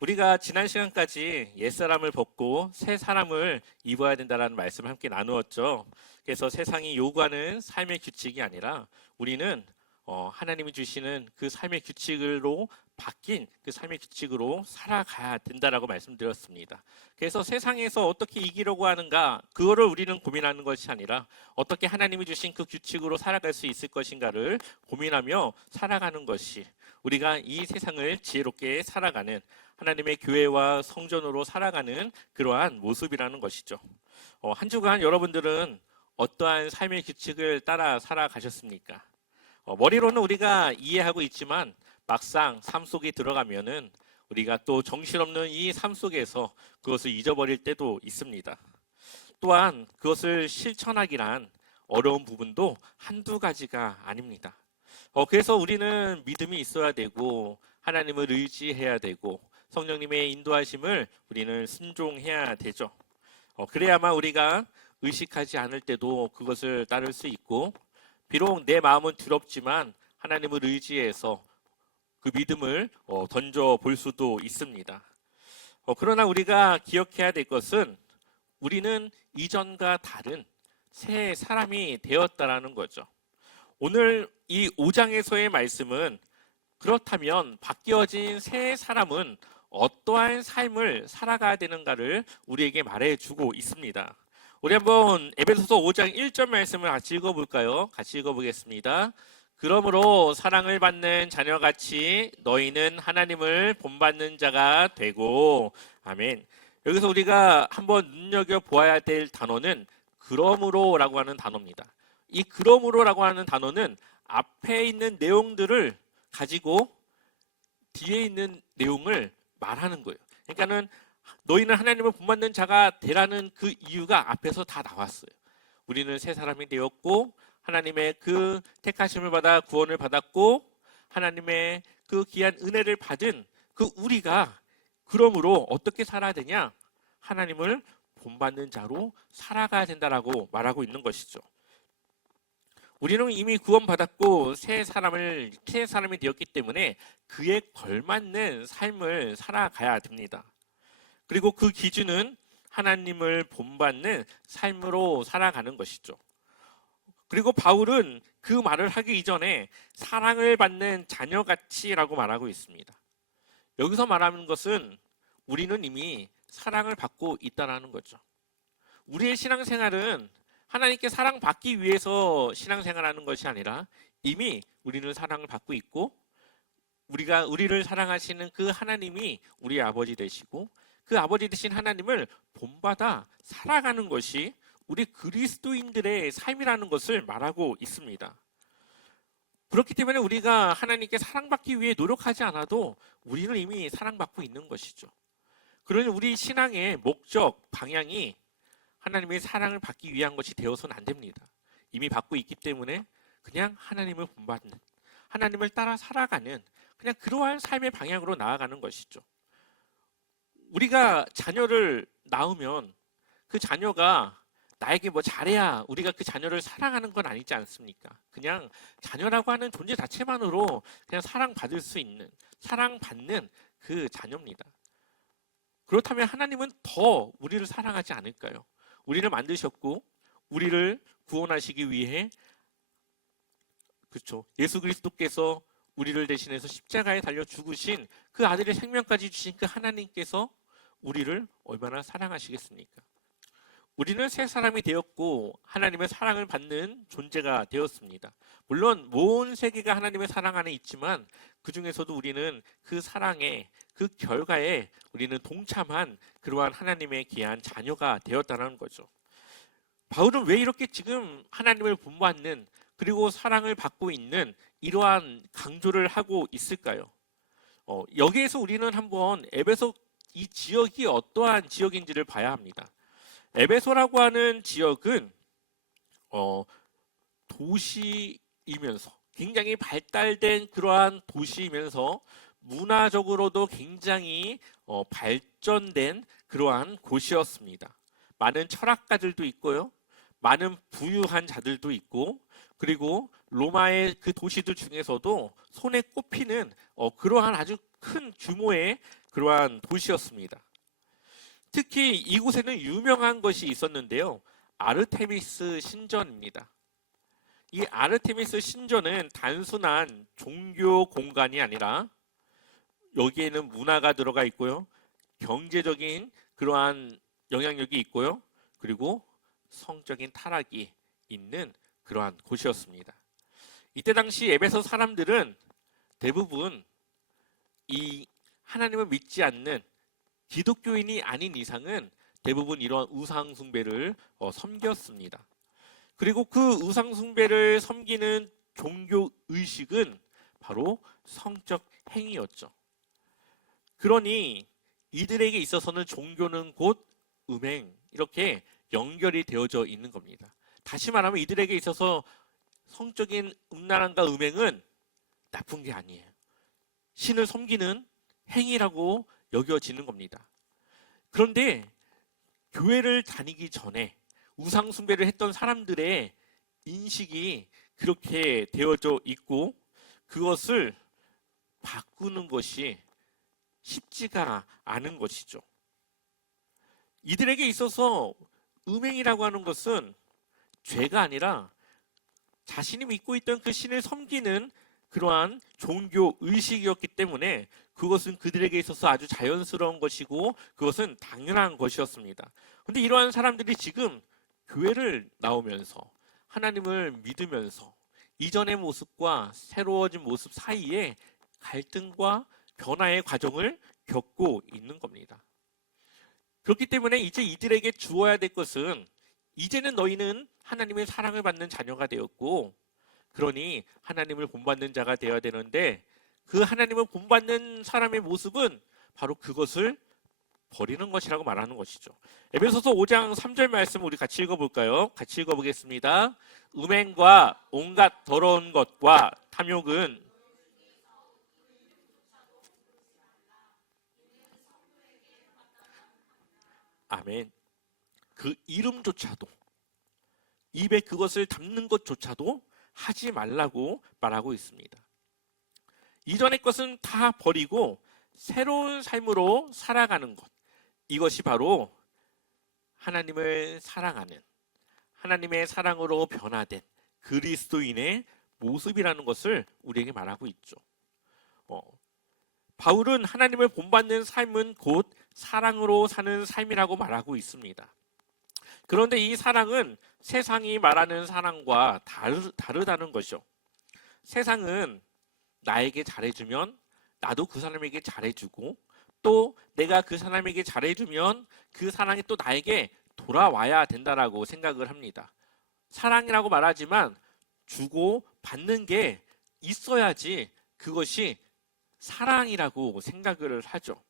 우리가 지난 시간까지 옛사람을 벗고 새 사람을 입어야 된다는 말씀을 함께 나누었죠. 그래서 세상이 요구하는 삶의 규칙이 아니라 우리는 하나님이 주시는 그 삶의 규칙으로 바뀐 그 삶의 규칙으로 살아가야 된다라고 말씀드렸습니다. 그래서 세상에서 어떻게 이기려고 하는가, 그거를 우리는 고민하는 것이 아니라 어떻게 하나님이 주신 그 규칙으로 살아갈 수 있을 것인가를 고민하며 살아가는 것이 우리가 이 세상을 지혜롭게 살아가는 하나님의 교회와 성전으로 살아가는 그러한 모습이라는 것이죠. 한 주간 여러분들은 어떠한 삶의 규칙을 따라 살아가셨습니까? 머리로는 우리가 이해하고 있지만 막상 삶 속에 들어가면은 우리가 또 정신없는 이 삶 속에서 그것을 잊어버릴 때도 있습니다. 또한 그것을 실천하기란 어려운 부분도 한두 가지가 아닙니다. 그래서 우리는 믿음이 있어야 되고 하나님을 의지해야 되고 성령님의 인도하심을 우리는 순종해야 되죠. 그래야만 우리가 의식하지 않을 때도 그것을 따를 수 있고, 비록 내 마음은 두렵지만 하나님을 의지해서 그 믿음을 던져볼 수도 있습니다. 그러나 우리가 기억해야 될 것은 우리는 이전과 다른 새 사람이 되었다라는 거죠. 오늘 이 5장에서의 말씀은 그렇다면 바뀌어진 새 사람은 어떠한 삶을 살아가야 되는가를 우리에게 말해주고 있습니다. 우리 한번 에베소서 5장 1절 말씀을 같이 읽어볼까요? 같이 읽어보겠습니다. 그러므로 사랑을 받는 자녀같이 너희는 하나님을 본받는 자가 되고. 아멘. 여기서 우리가 한번 눈여겨보아야 될 단어는 그러므로라고 하는 단어입니다. 이 그러므로라고 하는 단어는 앞에 있는 내용들을 가지고 뒤에 있는 내용을 말하는 거예요. 그러니까는 너희는 하나님을 본받는 자가 되라는 그 이유가 앞에서 다 나왔어요. 우리는 새 사람이 되었고 하나님의 그 택하심을 받아 구원을 받았고 하나님의 그 귀한 은혜를 받은 그 우리가 그러므로 어떻게 살아야 되냐? 하나님을 본받는 자로 살아가야 된다라고 말하고 있는 것이죠. 우리는 이미 구원받았고 새 사람이 되었기 때문에 그에 걸맞는 삶을 살아가야 됩니다. 그리고 그 기준은 하나님을 본받는 삶으로 살아가는 것이죠. 그리고 바울은 그 말을 하기 이전에 사랑을 받는 자녀같이라고 말하고 있습니다. 여기서 말하는 것은 우리는 이미 사랑을 받고 있다는 거죠. 우리의 신앙생활은 하나님께 사랑받기 위해서 신앙생활하는 것이 아니라 이미 우리는 사랑을 받고 있고 우리를 사랑하시는 그 하나님이 우리의 아버지 되시고 그 아버지 되신 하나님을 본받아 살아가는 것이 우리 그리스도인들의 삶이라는 것을 말하고 있습니다. 그렇기 때문에 우리가 하나님께 사랑받기 위해 노력하지 않아도 우리는 이미 사랑받고 있는 것이죠. 그러니 우리 신앙의 목적, 방향이 하나님의 사랑을 받기 위한 것이 되어서는 안 됩니다. 이미 받고 있기 때문에 그냥 하나님을 본받는, 하나님을 따라 살아가는 그냥 그러한 삶의 방향으로 나아가는 것이죠. 우리가 자녀를 낳으면 그 자녀가 나에게 뭐 잘해야 우리가 그 자녀를 사랑하는 건 아니지 않습니까? 그냥 자녀라고 하는 존재 자체만으로 그냥 사랑받을 수 있는, 사랑받는 그 자녀입니다. 그렇다면 하나님은 더 우리를 사랑하지 않을까요? 우리를 만드셨고 우리를 구원하시기 위해 그렇죠. 예수 그리스도께서 우리를 대신해서 십자가에 달려 죽으신 그 아들의 생명까지 주신 그 하나님께서 우리를 얼마나 사랑하시겠습니까? 우리는 새 사람이 되었고 하나님의 사랑을 받는 존재가 되었습니다. 물론 온 세계가 하나님의 사랑 안에 있지만 그 중에서도 우리는 그 사랑의 그 결과에 우리는 동참한 그러한 하나님의 귀한 자녀가 되었다는 거죠. 바울은 왜 이렇게 지금 하나님을 본받는 그리고 사랑을 받고 있는 이러한 강조를 하고 있을까요? 여기에서 우리는 한번 에베소 이 지역이 어떠한 지역인지를 봐야 합니다. 에베소라고 하는 지역은 도시이면서 굉장히 발달된 그러한 도시이면서 문화적으로도 굉장히 발전된 그러한 곳이었습니다. 많은 철학가들도 있고요. 많은 부유한 자들도 있고 그리고 로마의 그 도시들 중에서도 손에 꼽히는 그러한 아주 큰 규모의 그러한 도시였습니다. 특히 이곳에는 유명한 것이 있었는데요. 아르테미스 신전입니다. 이 아르테미스 신전은 단순한 종교 공간이 아니라 여기에는 문화가 들어가 있고요. 경제적인 그러한 영향력이 있고요. 그리고 성적인 타락이 있는 그러한 곳이었습니다. 이때 당시 에베소 사람들은 대부분 이 하나님을 믿지 않는 기독교인이 아닌 이상은 대부분 이러한 우상 숭배를 섬겼습니다. 그리고 그 우상 숭배를 섬기는 종교 의식은 바로 성적 행위였죠. 그러니 이들에게 있어서는 종교는 곧 음행, 이렇게 연결이 되어져 있는 겁니다. 다시 말하면 이들에게 있어서 성적인 음란함과 음행은 나쁜 게 아니에요. 신을 섬기는 행위라고 여겨지는 겁니다. 그런데 교회를 다니기 전에 우상 숭배를 했던 사람들의 인식이 그렇게 되어져 있고 그것을 바꾸는 것이 쉽지가 않은 것이죠. 이들에게 있어서 음행이라고 하는 것은 죄가 아니라 자신이 믿고 있던 그 신을 섬기는 그러한 종교 의식이었기 때문에 그것은 그들에게 있어서 아주 자연스러운 것이고 그것은 당연한 것이었습니다. 그런데 이러한 사람들이 지금 교회를 나오면서 하나님을 믿으면서 이전의 모습과 새로워진 모습 사이에 갈등과 변화의 과정을 겪고 있는 겁니다. 그렇기 때문에 이제 이들에게 주어야 될 것은 이제는 너희는 하나님의 사랑을 받는 자녀가 되었고 그러니 하나님을 본받는 자가 되어야 되는데 그 하나님을 본받는 사람의 모습은 바로 그것을 버리는 것이라고 말하는 것이죠. 에베소서 5장 3절 말씀 우리 같이 읽어볼까요? 같이 읽어보겠습니다. 음행과 온갖 더러운 것과 탐욕은 아멘. 그 이름조차도 입에 그것을 담는 것조차도 하지 말라고 말하고 있습니다. 이전의 것은 다 버리고 새로운 삶으로 살아가는 것. 이것이 바로 하나님을 사랑하는 하나님의 사랑으로 변화된 그리스도인의 모습이라는 것을 우리에게 말하고 있죠. 바울은 하나님을 본받는 삶은 곧 사랑으로 사는 삶이라고 말하고 있습니다. 그런데 이 사랑은 세상이 말하는 사랑과 다르다는 것이죠. 세상은 나에게 잘해주면 나도 그 사람에게 잘해주고 또 내가 그 사람에게 잘해주면 그 사랑이 또 나에게 돌아와야 된다라고 생각을 합니다. 사랑이라고 말하지만 주고 받는 게 있어야지 그것이 사랑이라고 생각을 하죠.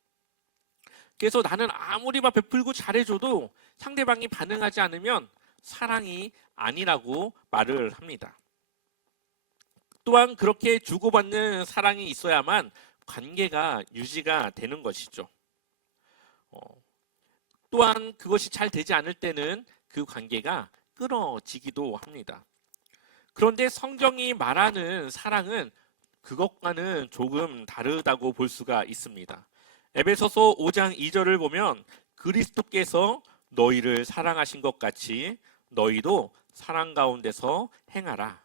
그래서 나는 아무리 막 베풀고 잘해줘도 상대방이 반응하지 않으면 사랑이 아니라고 말을 합니다. 또한 그렇게 주고받는 사랑이 있어야만 관계가 유지가 되는 것이죠. 또한 그것이 잘 되지 않을 때는 그 관계가 끊어지기도 합니다. 그런데 성경이 말하는 사랑은 그것과는 조금 다르다고 볼 수가 있습니다. 에베소서 5장 2절을 보면 그리스도께서 너희를 사랑하신 것 같이 너희도 사랑 가운데서 행하라.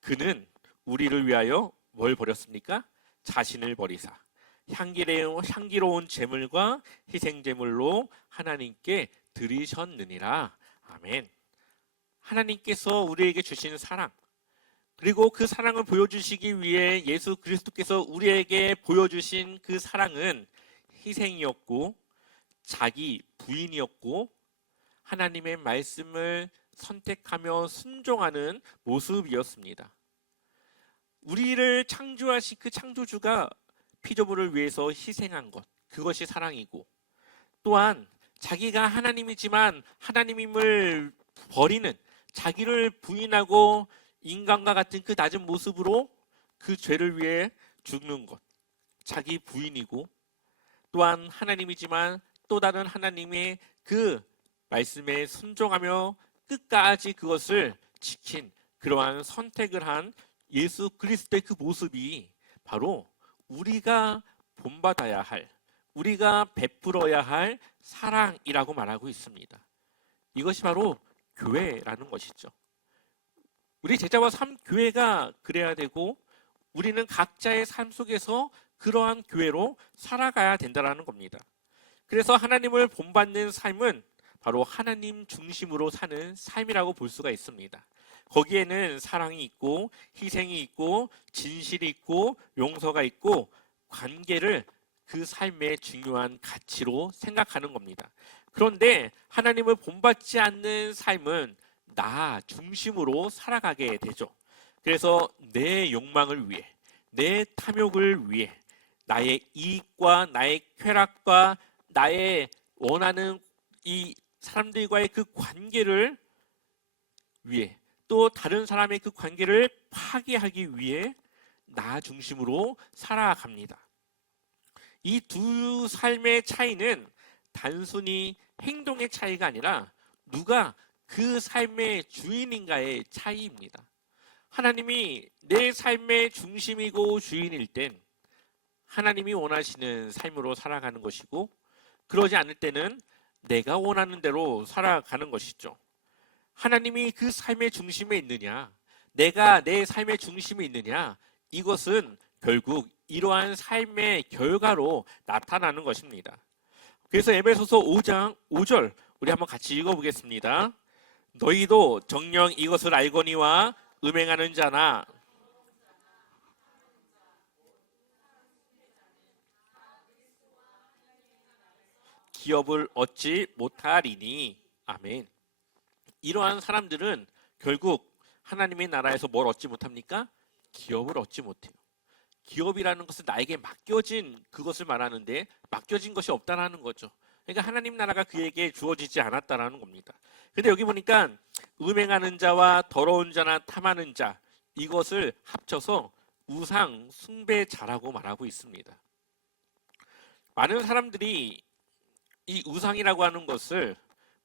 그는 우리를 위하여 뭘 버렸습니까? 자신을 버리사 향기로운 제물과 희생 제물로 하나님께 드리셨느니라. 아멘. 하나님께서 우리에게 주신 사랑 그리고 그 사랑을 보여주시기 위해 예수 그리스도께서 우리에게 보여주신 그 사랑은 희생이었고 자기 부인이었고 하나님의 말씀을 선택하며 순종하는 모습이었습니다. 우리를 창조하신 그 창조주가 피조물을 위해서 희생한 것, 그것이 사랑이고 또한 자기가 하나님이지만 하나님임을 버리는 자기를 부인하고 인간과 같은 그 낮은 모습으로 그 죄를 위해 죽는 것, 자기 부인이고 또한 하나님이지만 또 다른 하나님의 그 말씀에 순종하며 끝까지 그것을 지킨 그러한 선택을 한 예수 그리스도의 그 모습이 바로 우리가 본받아야 할 우리가 베풀어야 할 사랑이라고 말하고 있습니다. 이것이 바로 교회라는 것이죠. 우리 제자와 교회가 그래야 되고 우리는 각자의 삶 속에서 그러한 교회로 살아가야 된다는 겁니다. 그래서 하나님을 본받는 삶은 바로 하나님 중심으로 사는 삶이라고 볼 수가 있습니다. 거기에는 사랑이 있고 희생이 있고 진실이 있고 용서가 있고 관계를 그 삶의 중요한 가치로 생각하는 겁니다. 그런데 하나님을 본받지 않는 삶은 나 중심으로 살아가게 되죠. 그래서 내 욕망을 위해, 내 탐욕을 위해, 나의 이익과 나의 쾌락과 나의 원하는 이 사람들과의 그 관계를 위해, 또 다른 사람의 그 관계를 파괴하기 위해 나 중심으로 살아갑니다. 이 두 삶의 차이는 단순히 행동의 차이가 아니라 누가 그 삶의 주인인가의 차이입니다. 하나님이 내 삶의 중심이고 주인일 땐 하나님이 원하시는 삶으로 살아가는 것이고, 그러지 않을 때는 내가 원하는 대로 살아가는 것이죠. 하나님이 그 삶의 중심에 있느냐, 내가 내 삶의 중심에 있느냐, 이것은 결국 이러한 삶의 결과로 나타나는 것입니다. 그래서 에베소서 5장 5절 우리 한번 같이 읽어보겠습니다. 너희도 정녕 이것을 알거니와 음행하는 자나 기업을 얻지 못하리니. 아멘. 이러한 사람들은 결국 하나님의 나라에서 뭘 얻지 못합니까? 기업을 얻지 못해요. 기업이라는 것은 나에게 맡겨진 그것을 말하는데 맡겨진 것이 없다라는 거죠. 그러니까 하나님 나라가 그에게 주어지지 않았다라는 겁니다. 근데 여기 보니까 음행하는 자와 더러운 자나 탐하는 자, 이것을 합쳐서 우상 숭배자라고 말하고 있습니다. 많은 사람들이 이 우상이라고 하는 것을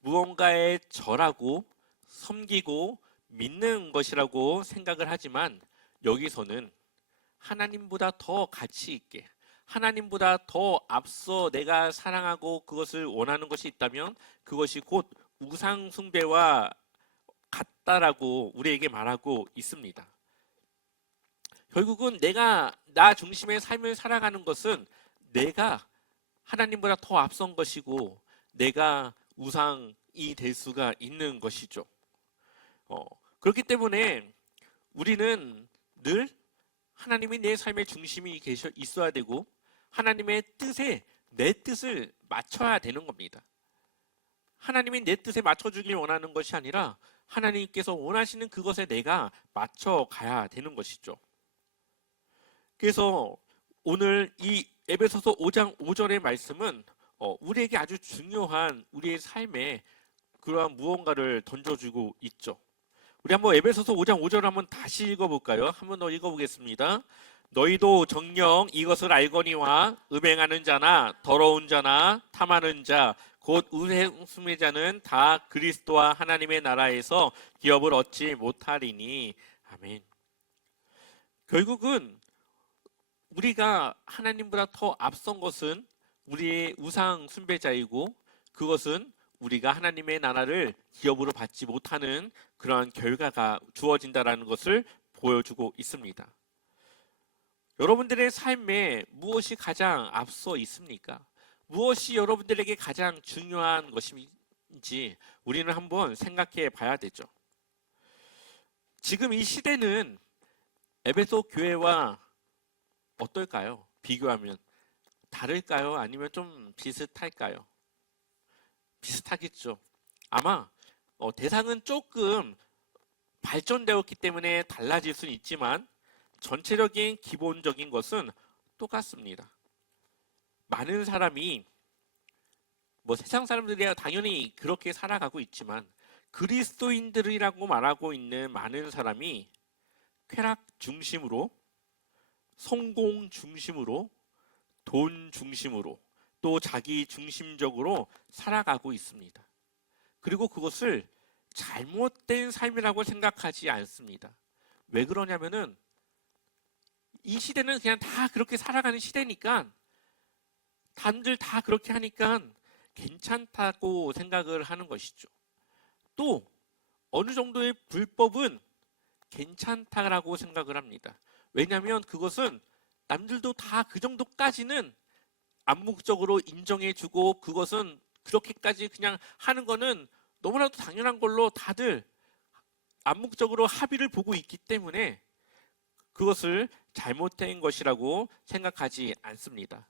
무언가에 절하고 섬기고 믿는 것이라고 생각을 하지만, 여기서는 하나님보다 더 가치 있게, 하나님보다 더 앞서 내가 사랑하고 그것을 원하는 것이 있다면 그것이 곧 우상 숭배와 같다라고 우리에게 말하고 있습니다. 결국은 내가 나 중심의 삶을 살아가는 것은 내가 하나님보다 더 앞선 것이고 내가 우상이 될 수가 있는 것이죠. 그렇기 때문에 우리는 늘 하나님이 내 삶의 중심이 있어야 되고 하나님의 뜻에 내 뜻을 맞춰야 되는 겁니다. 하나님이 내 뜻에 맞춰주길 원하는 것이 아니라 하나님께서 원하시는 그것에 내가 맞춰가야 되는 것이죠. 그래서 오늘 이 에베소서 5장 5절의 말씀은 우리에게 아주 중요한 우리의 삶에 그러한 무언가를 던져주고 있죠. 우리 한번 에베소서 5장 5절 한번 다시 읽어볼까요? 한번 더 읽어보겠습니다. 너희도 정녕 이것을 알거니와 음행하는 자나 더러운 자나 탐하는 자 곧 우상숭배자는 다 그리스도와 하나님의 나라에서 기업을 얻지 못하리니. 아멘. 결국은 우리가 하나님보다 더 앞선 것은 우리의 우상 숭배자이고, 그것은 우리가 하나님의 나라를 기업으로 받지 못하는 그러한 결과가 주어진다라는 것을 보여주고 있습니다. 여러분들의 삶에 무엇이 가장 앞서 있습니까? 무엇이 여러분들에게 가장 중요한 것인지 우리는 한번 생각해 봐야 되죠. 지금 이 시대는 에베소 교회와 어떨까요? 비교하면 다를까요? 아니면 좀 비슷할까요? 비슷하겠죠. 아마 대상은 조금 발전되었기 때문에 달라질 수는 있지만 전체적인 기본적인 것은 똑같습니다. 많은 사람이 세상 사람들이야 당연히 그렇게 살아가고 있지만 그리스도인들이라고 말하고 있는 많은 사람이 쾌락 중심으로, 성공 중심으로, 돈 중심으로, 또 자기 중심적으로 살아가고 있습니다. 그리고 그것을 잘못된 삶이라고 생각하지 않습니다. 왜 그러냐면은 이 시대는 그냥 다 그렇게 살아가는 시대니까 남들 다 그렇게 하니까 괜찮다고 생각을 하는 것이죠. 또 어느 정도의 불법은 괜찮다라고 생각을 합니다. 왜냐하면 그것은 남들도 다 그 정도까지는 암묵적으로 인정해주고 그것은 그렇게까지 그냥 하는 거는 너무나도 당연한 걸로 다들 암묵적으로 합의를 보고 있기 때문에 그것을 잘못된 것이라고 생각하지 않습니다.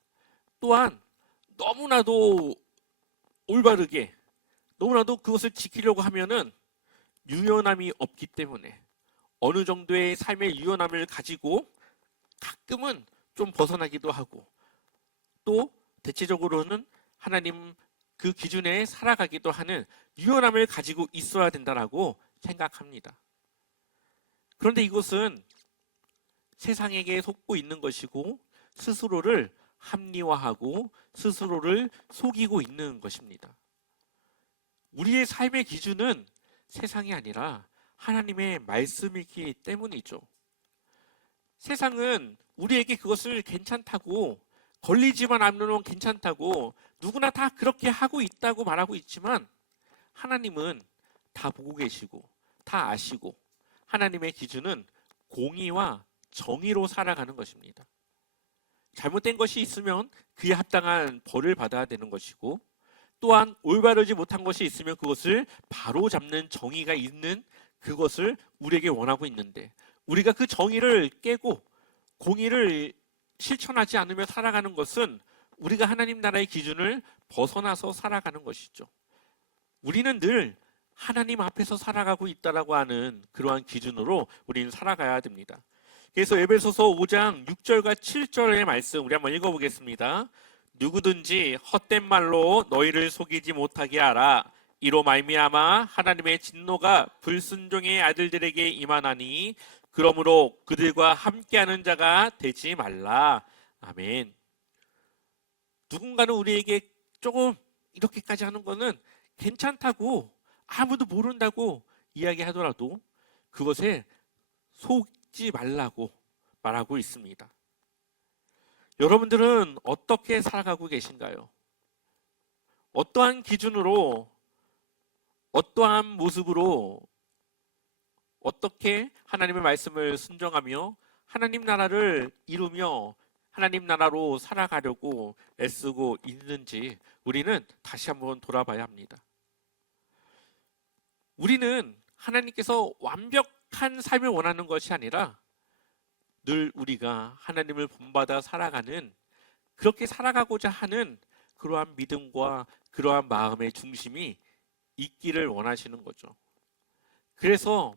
또한 너무나도 올바르게 너무나도 그것을 지키려고 하면은 유연함이 없기 때문에 어느 정도의 삶의 유연함을 가지고 가끔은 좀 벗어나기도 하고 또 대체적으로는 하나님 그 기준에 살아가기도 하는 유연함을 가지고 있어야 된다라고 생각합니다. 그런데 이것은 세상에게 속고 있는 것이고 스스로를 합리화하고 스스로를 속이고 있는 것입니다. 우리의 삶의 기준은 세상이 아니라 하나님의 말씀이기 때문이죠. 세상은 우리에게 그것을 괜찮다고 걸리지만 않으면 괜찮다고 누구나 다 그렇게 하고 있다고 말하고 있지만 하나님은 다 보고 계시고 다 아시고 하나님의 기준은 공의와 정의로 살아가는 것입니다. 잘못된 것이 있으면 그에 합당한 벌을 받아야 되는 것이고 또한 올바르지 못한 것이 있으면 그것을 바로 잡는 정의가 있는 그것을 우리에게 원하고 있는데 우리가 그 정의를 깨고 공의를 실천하지 않으며 살아가는 것은 우리가 하나님 나라의 기준을 벗어나서 살아가는 것이죠. 우리는 늘 하나님 앞에서 살아가고 있다라고 하는 그러한 기준으로 우리는 살아가야 됩니다. 그래서 에베소서 5장 6절과 7절의 말씀 우리 한번 읽어보겠습니다. 누구든지 헛된 말로 너희를 속이지 못하게 하라. 이로 말미암아 하나님의 진노가 불순종의 아들들에게 임하나니 그러므로 그들과 함께하는 자가 되지 말라. 아멘. 누군가는 우리에게 조금 이렇게까지 하는 거는 괜찮다고 아무도 모른다고 이야기하더라도 그것에 속지 말라고 말하고 있습니다. 여러분들은 어떻게 살아가고 계신가요? 어떠한 기준으로 어떠한 모습으로 어떻게 하나님의 말씀을 순종하며 하나님 나라를 이루며 하나님 나라로 살아가려고 애쓰고 있는지 우리는 다시 한번 돌아봐야 합니다. 우리는 하나님께서 완벽한 삶을 원하는 것이 아니라 늘 우리가 하나님을 본받아 살아가는 그렇게 살아가고자 하는 그러한 믿음과 그러한 마음의 중심이 있기를 원하시는 거죠. 그래서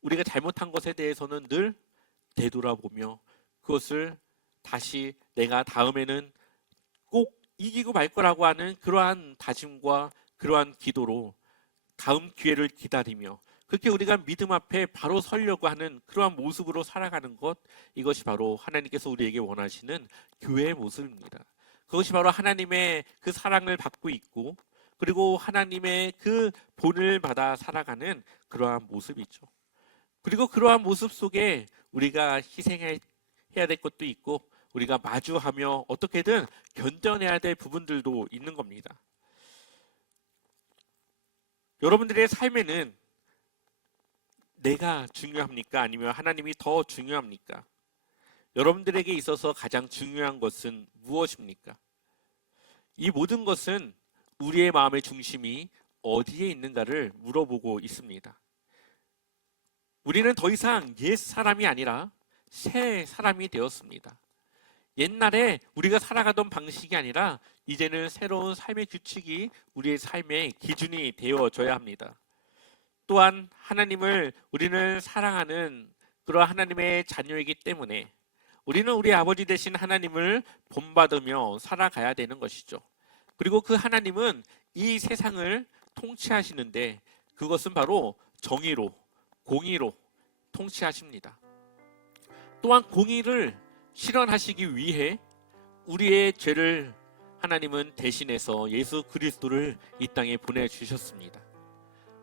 우리가 잘못한 것에 대해서는 늘 되돌아보며 그것을 다시 내가 다음에는 꼭 이기고 말 거라고 하는 그러한 다짐과 그러한 기도로 다음 기회를 기다리며 그렇게 우리가 믿음 앞에 바로 서려고 하는 그러한 모습으로 살아가는 것, 이것이 바로 하나님께서 우리에게 원하시는 교회의 모습입니다. 그것이 바로 하나님의 그 사랑을 받고 있고 그리고 하나님의 그 본을 받아 살아가는 그러한 모습이죠. 그리고 그러한 모습 속에 우리가 희생해야 될 것도 있고 우리가 마주하며 어떻게든 견뎌내야 될 부분들도 있는 겁니다. 여러분들의 삶에는 내가 중요합니까? 아니면 하나님이 더 중요합니까? 여러분들에게 있어서 가장 중요한 것은 무엇입니까? 이 모든 것은 우리의 마음의 중심이 어디에 있는가를 물어보고 있습니다. 우리는 더 이상 옛 사람이 아니라 새 사람이 되었습니다. 옛날에 우리가 살아가던 방식이 아니라 이제는 새로운 삶의 규칙이 우리의 삶의 기준이 되어져야 합니다. 또한 하나님을 우리는 사랑하는 그런 하나님의 자녀이기 때문에 우리는 우리 아버지 되신 하나님을 본받으며 살아가야 되는 것이죠. 그리고 그 하나님은 이 세상을 통치하시는데 그것은 바로 정의로, 공의로 통치하십니다. 또한 공의를 실현하시기 위해 우리의 죄를 하나님은 대신해서 예수 그리스도를 이 땅에 보내주셨습니다.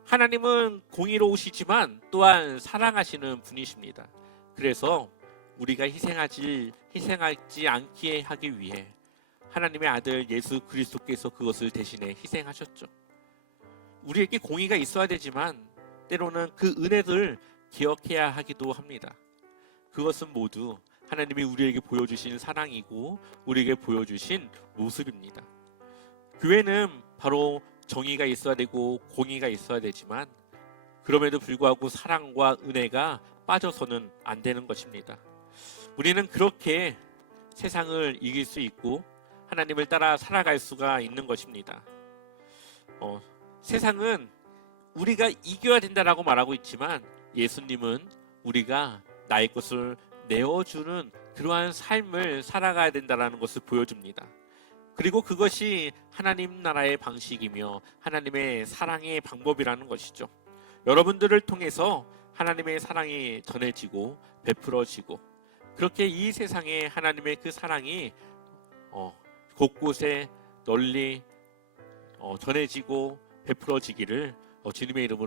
하나님은 공의로우시지만 또한 사랑하시는 분이십니다. 그래서 우리가 희생하지 않게 하기 위해 하나님의 아들 예수 그리스도께서 그것을 대신해 희생하셨죠. 우리에게 공의가 있어야 되지만 때로는 그 은혜를 기억해야 하기도 합니다. 그것은 모두 하나님이 우리에게 보여주신 사랑이고 우리에게 보여주신 모습입니다. 교회는 바로 정의가 있어야 되고 공의가 있어야 되지만 그럼에도 불구하고 사랑과 은혜가 빠져서는 안 되는 것입니다. 우리는 그렇게 세상을 이길 수 있고 하나님을 따라 살아갈 수가 있는 것입니다. 세상은 우리가 이겨야 된다라고 말하고 있지만 예수님은 우리가 나의 것을 내어주는 그러한 삶을 살아가야 된다라는 것을 보여줍니다. 그리고 그것이 하나님 나라의 방식이며 하나님의 사랑의 방법이라는 것이죠. 여러분들을 통해서 하나님의 사랑이 전해지고 베풀어지고 그렇게 이 세상에 하나님의 그 사랑이 곳곳에 널리 전해지고 베풀어지기를 주님의 이름으로